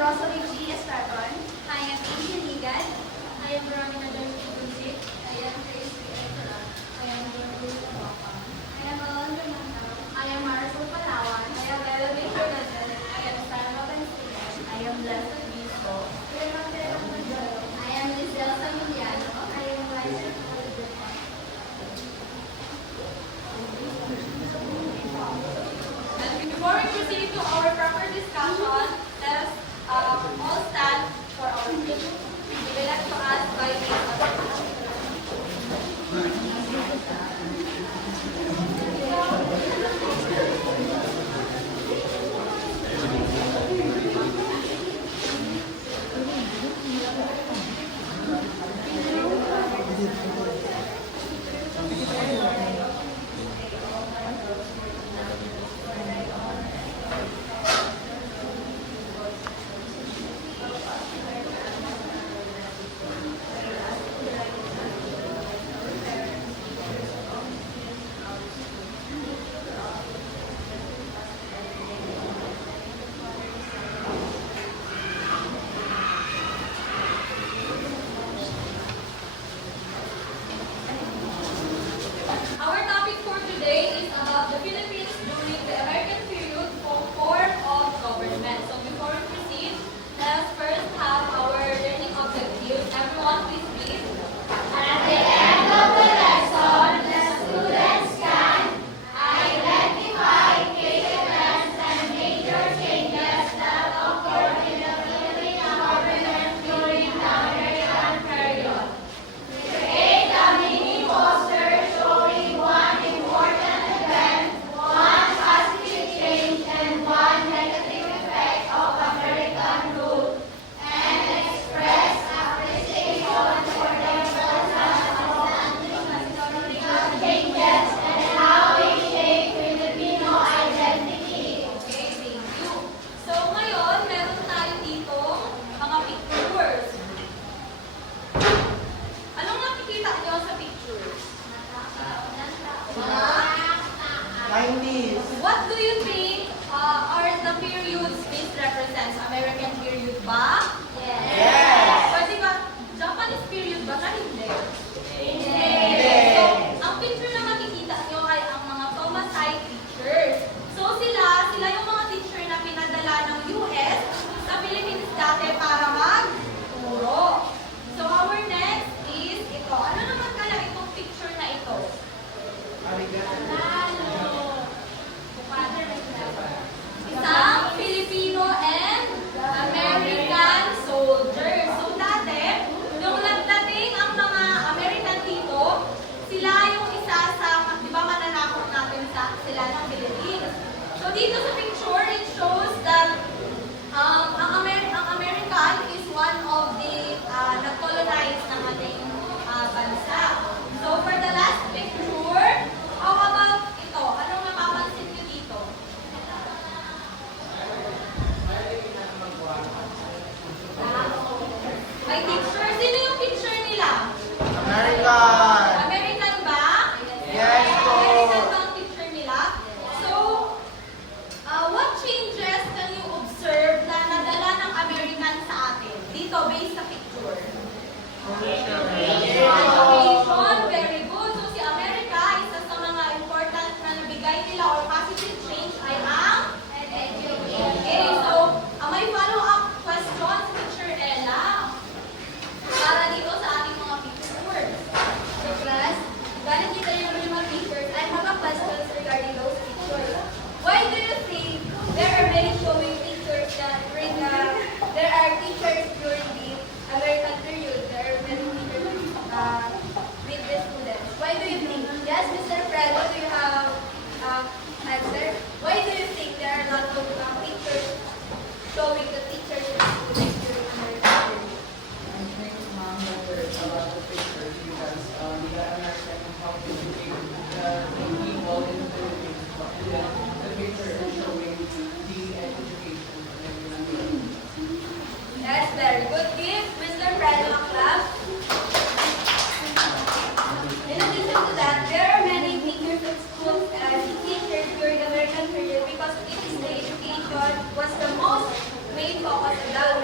Rosalie G. Estragon. I am Asian Ligan. I am Veronica Darcy. I am Tracy Electoral. I am Jordan Wapa. I am Alondra Mantao. I am Marisol Palawan. I am Bella May Hernandez. I am Sarah Pansigan. I am Leslie Bispo. I am Lizelle Samiliano. I am Liza Calderon. And before we proceed to our proper discussion, let us all stand for our pledge. We will like to ask by Our topic for today is about the Philippines during the American period form of government. So before we proceed, let us first have our learning objectives. Everyone please read. At the end of the lesson, the students can identify key events and major changes that occurred in the Philippine government during the American period. Create a mini poster showing one important event, one positive change, and one negative effect of American rule, and express appreciation for the importance of the changes and how it shaped Filipino identity. Okay, thank you. So ngayon, meron tayo dito mga pictures. Anong nakikita nyo sa pictures? 90s. What do you think are the periods this represents? American period ba? Yes. Pwede ba? Japanese period ba? Na hindi. Hindi. So, ang picture na makikita nyo ay ang mga Thomasite teachers. So, sila yung mga teacher na pinadala ng US sa Philippines dati para magturo. So, our next is ito. Ano naman kaya itong picture na ito? Isang Filipino and American soldier. So dati, nung nagdating ang mga American dito, sila yung isa sa, di ba mananakot natin sila ng Philippines. So dito sa picture, it shows that ang American is one of the nag-colonize ng ating bansa. So for the last picture, how about ito? Anong napapansin nyo dito? May picture. Sino yung picture nila? American. American ba? Yes po. American ba ang picture nila? So, what changes can you observe na nadala ng American sa atin? Dito, based sa picture. Education, very good. So, si America, isa sa mga important na nabigay nila or positive change ay ang education. Okay, so, may follow-up question sa teacher Ella para dito sa ating mga pictures. So class, galing kita yung mga pictures, I have a questions regarding those pictures. Why do you think there are many showing pictures that during there are teachers during the American period? There are many teachers with the students. Why do you think? Yes, Mr. Fredo, do you have answer? Why do you think there are lots of pictures showing the teachers and students during American period? I think mom that there's a lot of pictures because the American helped educate the people in the Philippines. And then the picture is showing the education and everything. Yes, very good. Give Mr. Fredo a clap. In addition to that, there are many teachers at schools and teachers during the American period because it is the education was the most main focus of that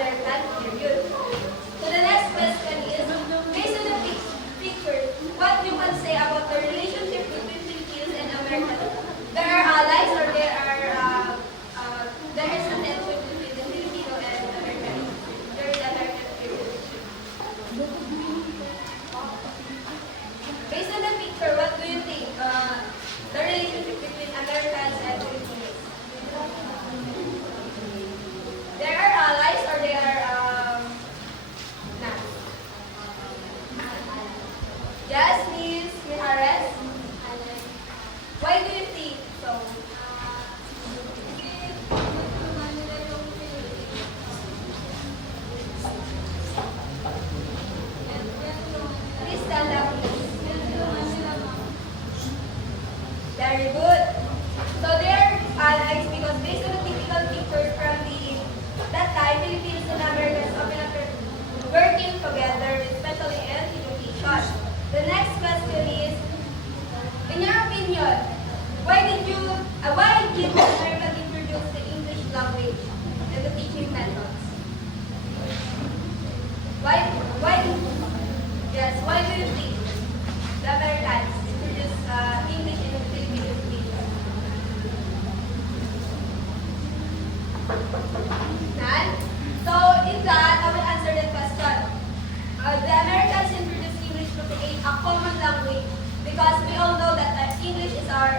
to create a common language because we all know that English is our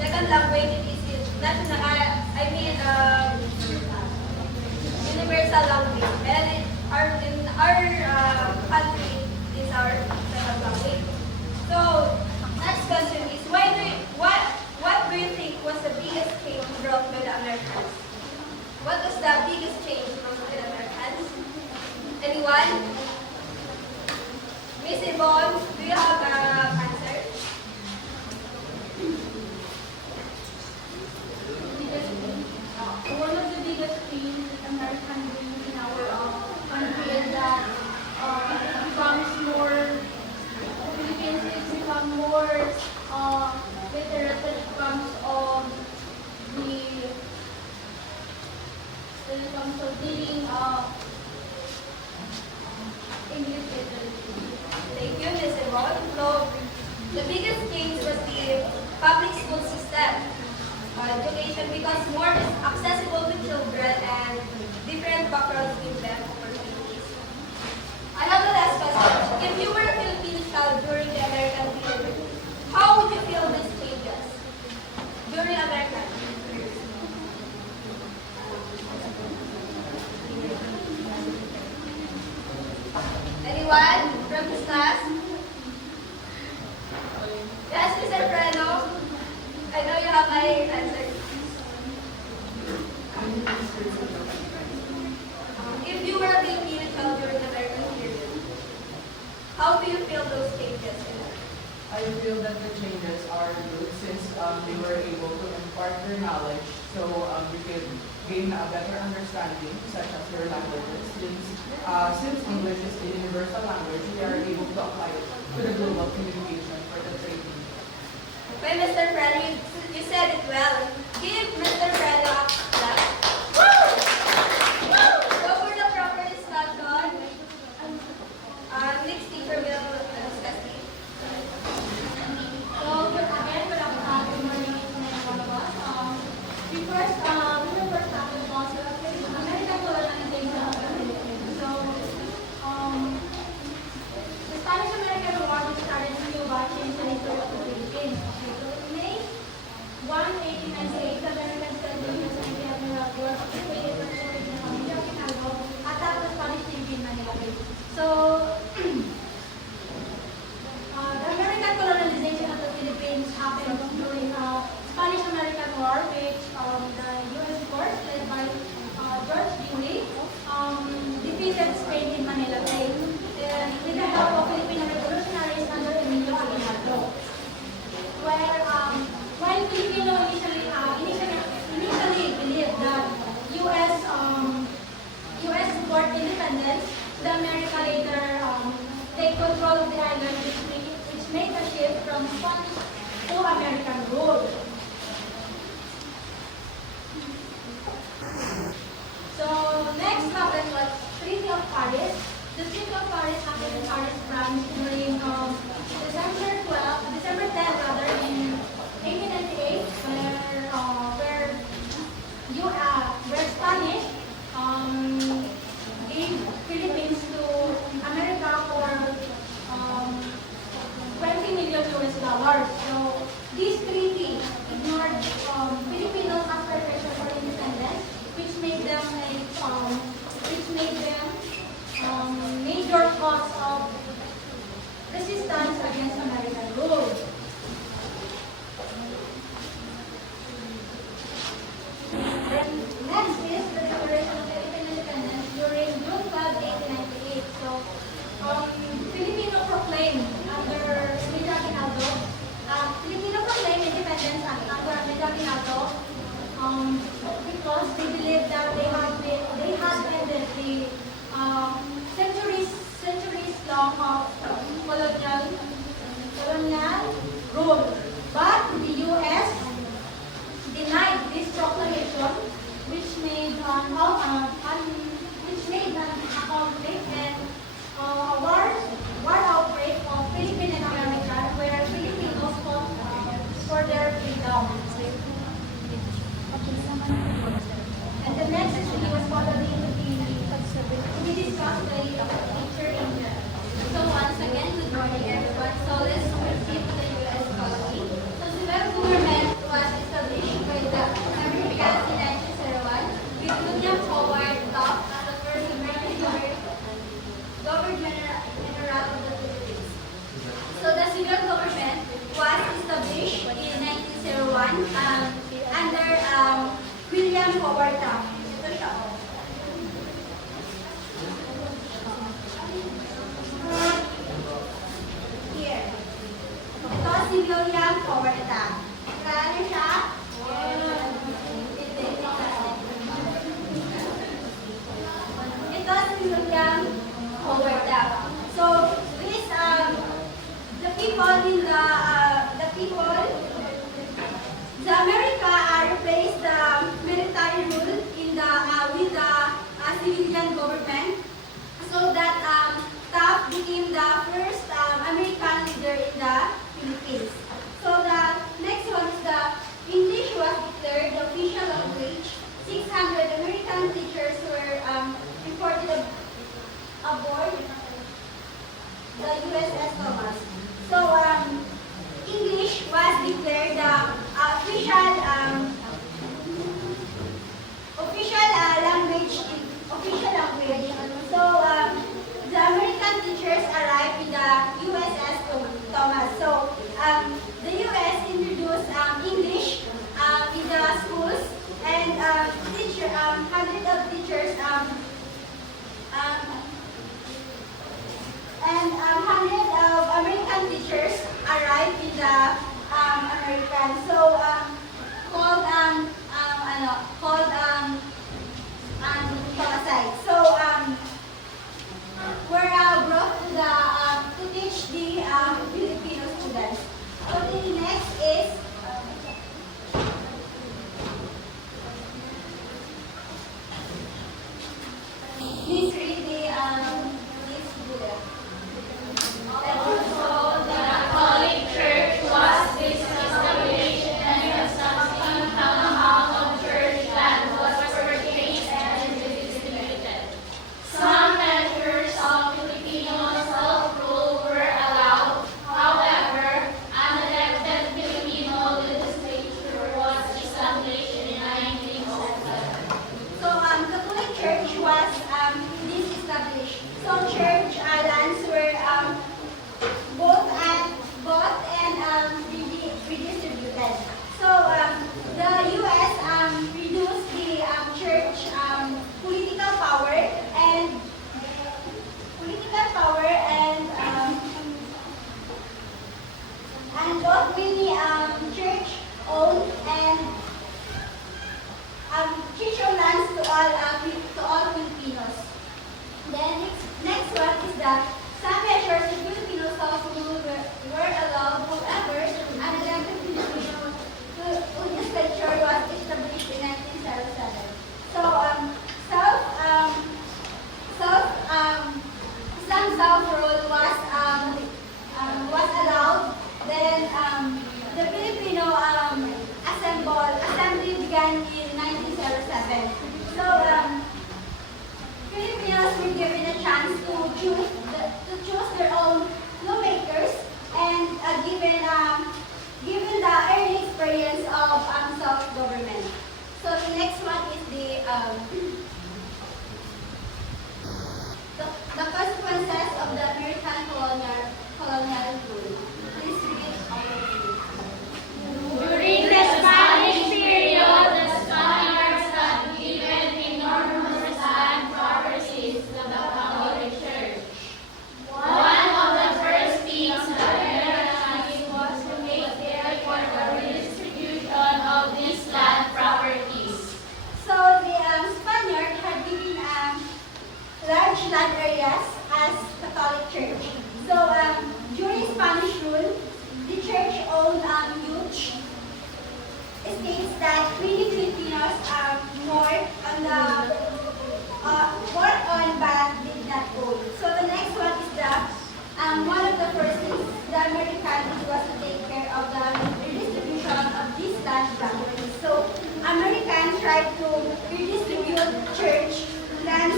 second language. It is national, universal language. And in our country, it is our second language. So, next question is, what do you think was the biggest change brought by the Americans? What was the biggest change brought by the Americans? Anyone? Miss Yvonne, do you have an answer? One of the biggest things that American do in our country is that it becomes more, Philippines become more literate when it comes of dealing English literacy. Thank you, Miss Yvonne. So, the biggest change was the public school system. Education becomes more accessible to children and different backgrounds give them opportunities. I have the last question. If you were a Filipino child during the American period, how would you feel these changes during American? Anyone from this class? Yes, Mr. Freno. I know you have my answer. If you were a Filipino child during the American period, how do you feel those changes? I feel that the changes are good since they were able to impart their knowledge so we could gain a better understanding such as their languages. Since English is a universal language, we are able to apply it to the global communication for the trading. Okay, Mr. Freno, you said it well. Give Mr. Freno a clap. Woo! Woo! So for the proper discussion, next teacher will discuss it. So, again, good morning to all of us. We will first talk about the American colonization of the Philippines. So, the Spanish-American War which started in Cuba changed the history of the Philippines. Okay, so in May 1, 1898, the Americans sent the U.S. Navy Admiral George Washington to Manila, Pinalgo, attacked the Spanish Navy in Manila Bay. So, the American colonization of the Philippines happened during Spanish-American War, which the U.S. force led by George Dewey defeated Spain in Manila Bay with the help of Filipino revolutionaries under Emilio Aguinaldo. While Filipino initially believed that U.S. support independence, the America later take control of the island, which made a shift from Spanish to American rule. So next happened was Treaty of Paris. The Treaty of Paris happened in Paris, France during December 10 rather in 1898, where Spanish gave Philippines to America for $20 million. So this treaty ignored Filipinos' aspiration for independence, which made them major cause of resistance against American rule. Then next is the Declaration of Philippine Independence during June 12, 1898. So Filipino proclaimed under Emilio Aguinaldo, Filipino proclaimed independence under Emilio Aguinaldo because they believed that they had ended the centuries long of colonial rule. But the U.S. denied this proclamation, which made an conflict and a war outbreak of Philippine and American, where Filipinos fought for their freedom. And the next is the U.S. policy to be discussed by teacher in Howard Taft. Ito siya. Here. Ito si William Howard Taft. Kaya niyo siya? Ito si William Howard Taft. So, this, the people in the America replaced the military rule in the with the civilian government, so that Taft became the first American leader in the Philippines. So the next one is the English was declared the official language. 600 American teachers were reported aboard the USS Thomas. So English was declared the official language. So the American teachers arrived in the USS Thomas. So the US introduced English in the schools, and hundreds of teachers and hundreds of American teachers arrived in the American. So called Thomasite. So were brought to the to teach the Filipino students. So the next is please read the this bullet. Also, the Catholic Church was disestablished and some amount of church land was purchased and redistributed. Some measures of Filipino self-rule were allowed. However, an elected Filipino legislature was established in 1907. So Catholic Church was disestablished. So church lands were bought and redistributed. So the U.S. reduced the church political power and both many church owned and church-owned lands to all Filipinos. Then next one is that some measures of Filipino self-rule were allowed. However, an elected Filipino legislature was established in 1907. So some self-rule was allowed. Then the Filipino assembly began in 1907. So Filipinos were given a chance to choose their own lawmakers, and given the early experience of self-government. So the next one is the consequences of the American colonial rule. Please read overview. During the Spanish period, the Spaniards had given enormous land properties to the Catholic Church. One of the first things the Americans did was to make the effort for the redistribution of these land properties. So the Spaniards had given large land areas as Catholic Church. So during Spanish rule, the church owned huge estates that many Filipinos worked on but did not own. So the next one is one of the first things the Americans did was to take care of the redistribution of these land properties. So Americans tried to redistribute church lands.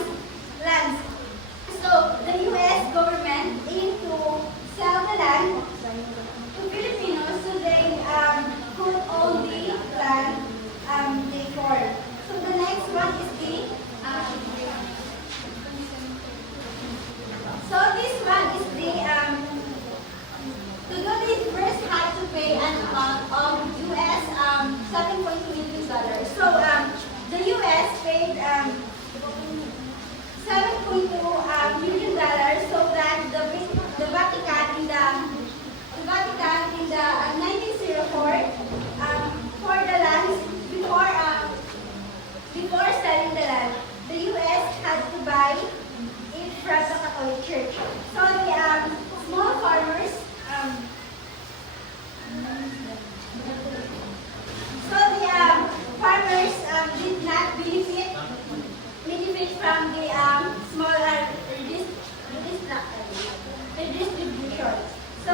So the U.S. government aimed to sell the land to Filipinos so they could own the land they formed. So the next one is so this one is to do this first had to pay an amount of US $7.2 million. So the US Before selling the land, the U.S. had to buy it from the Catholic Church. So the small farmers, did not benefit from the smaller redistribution. So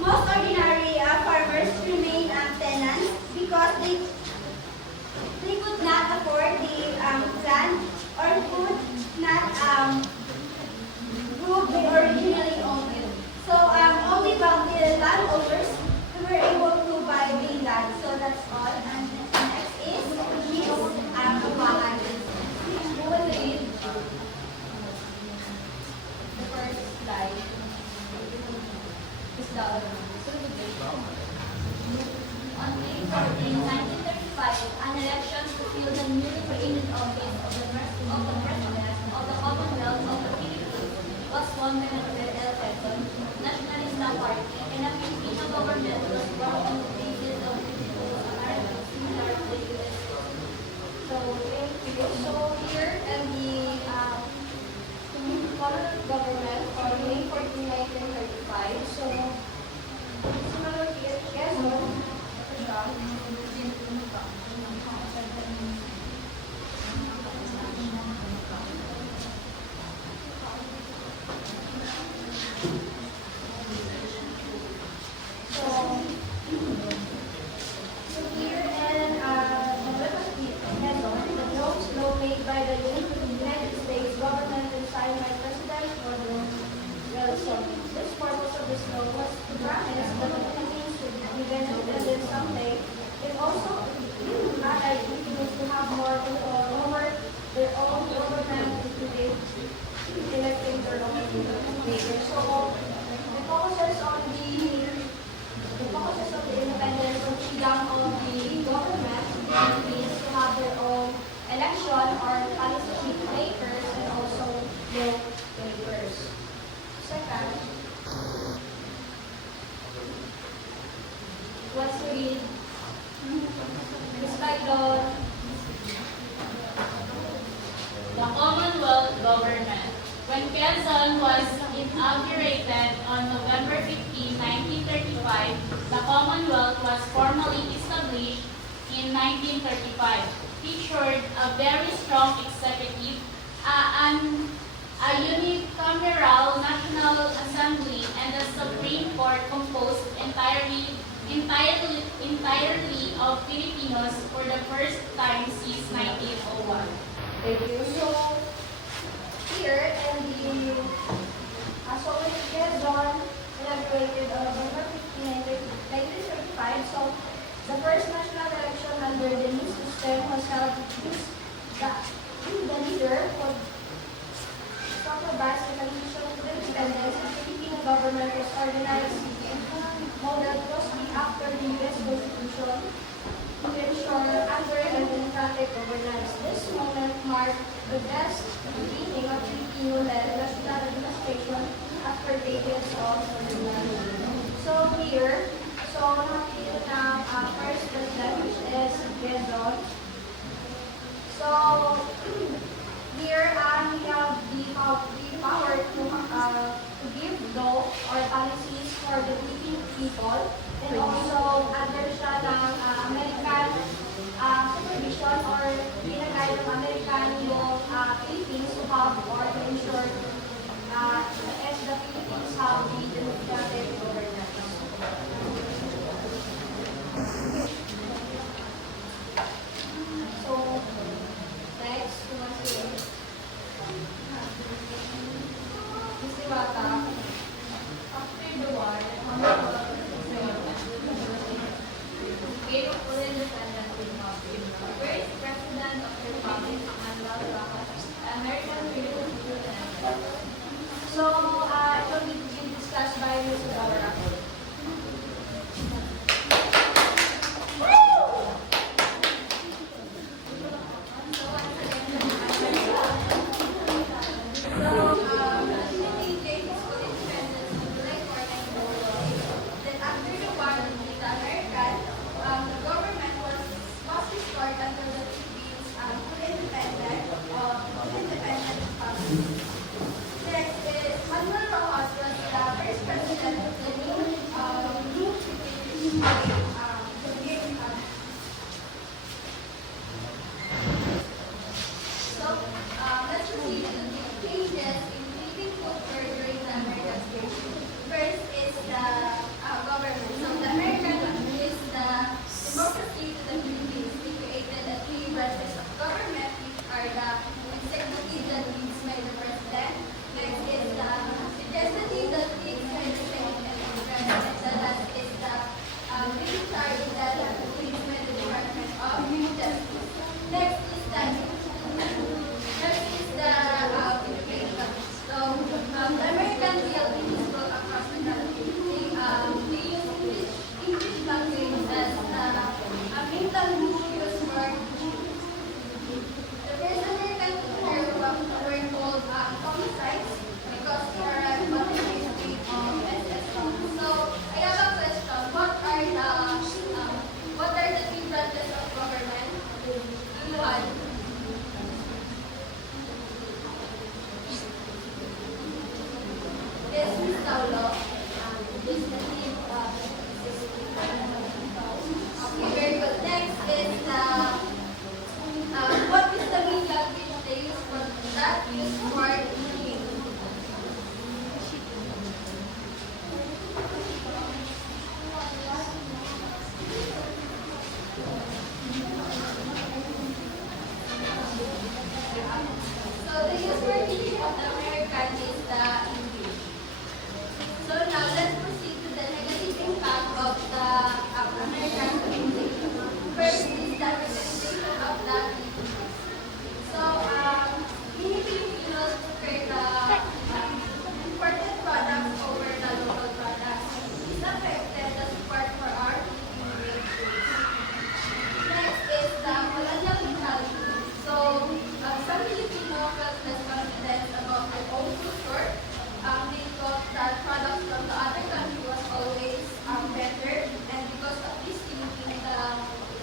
most ordinary farmers remained tenants because they could not afford the land or could not prove they originally owned it. So only wealthy landowners were able to buy the land. So that's all. And next is Miss Kapangan. Who will read the first slide? Miss Dara. On May 14, 1935, an election to fill the newly created office of the President of the Commonwealth of the Philippines was won by Manuel L. Quezon, Nationalista Party, and a Filipino government was formed on the basis of principles Americans similar to the U.S. So, thank you. So, here in the colonial government on May 14, 1935, so, si Manuel Quezon, by the United States government and signed by President Woodrow Wilson. This purpose of this law was to practice that the Philippines would be independent someday, and also allow Filipinos to have more control over their own government, including electing their own leaders. So the focus of the independence or freedom of the government is to have their own election or policy makers and also law makers. Second, What's to read? Miss Baidon. The Commonwealth Government. When Quezon was inaugurated on November 15, 1935, the Commonwealth was formally established in 1935. Featured a very strong executive, a unicameral National Assembly, and a Supreme Court composed entirely of Filipinos for the first time since 1901. thank you. So, here in the Soviet Quezon inaugurated on November 15, 1935, so the first national election under the new system was held the leader for Socrates and transition to independence. The Filipino government was organized modeled closely after the U.S. Constitution to ensure accurate and democratic governance. This moment marked the best beginning of Filipino-led national administration after decades of colonialism. So here, nakikita na first president, which is Quezon. So here, we have the power to give law or policies for the Philippine people, and also under siya ng American supervision or ginagay ng American yung Philippines to have or to ensure as the Philippines have the democratic governance. So, next, Miss Diwata. After the war, the Commonwealth became a fully independent republic. The first president of the republic, Manuel American freedom. So, it will be discussed the usual teaching of the American is the English. So now let's proceed to the negative impact of the American colonization. First is the representation of the Filipinos. So many Filipinos prefer the imported products over the local products. This affected the support for our Filipino trade. Next is the colonial mentality. So some Filipino felt less confident about their own culture. They thought that products from the other country was always better, and because of this thinking, the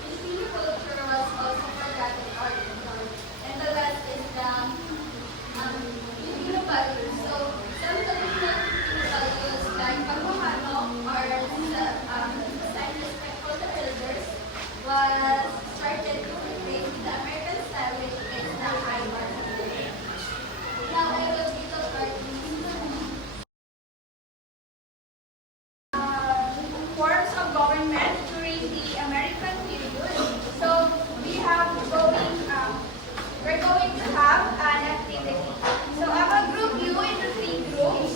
Filipino culture was also forgotten or ignored. And the last is the Filipino values. So some traditional Filipino values like pagmamano or sign respect for the elders was started to replace with the American style, which is the high bar. Now I will be the Forms of government during the American period. So we're going to have an activity. So I will group you into 3 groups.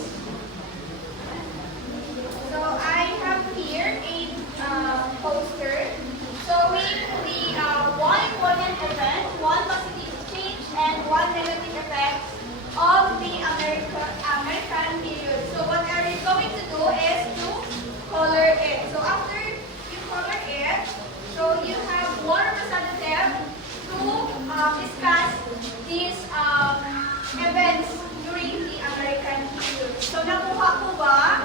So I have here a poster showing the one important event, one positive change, and one negative effect of the American period. So what are you going to do is to color it. So after you color it, so you have one representative to discuss these events during the American period. So nakuha ko ba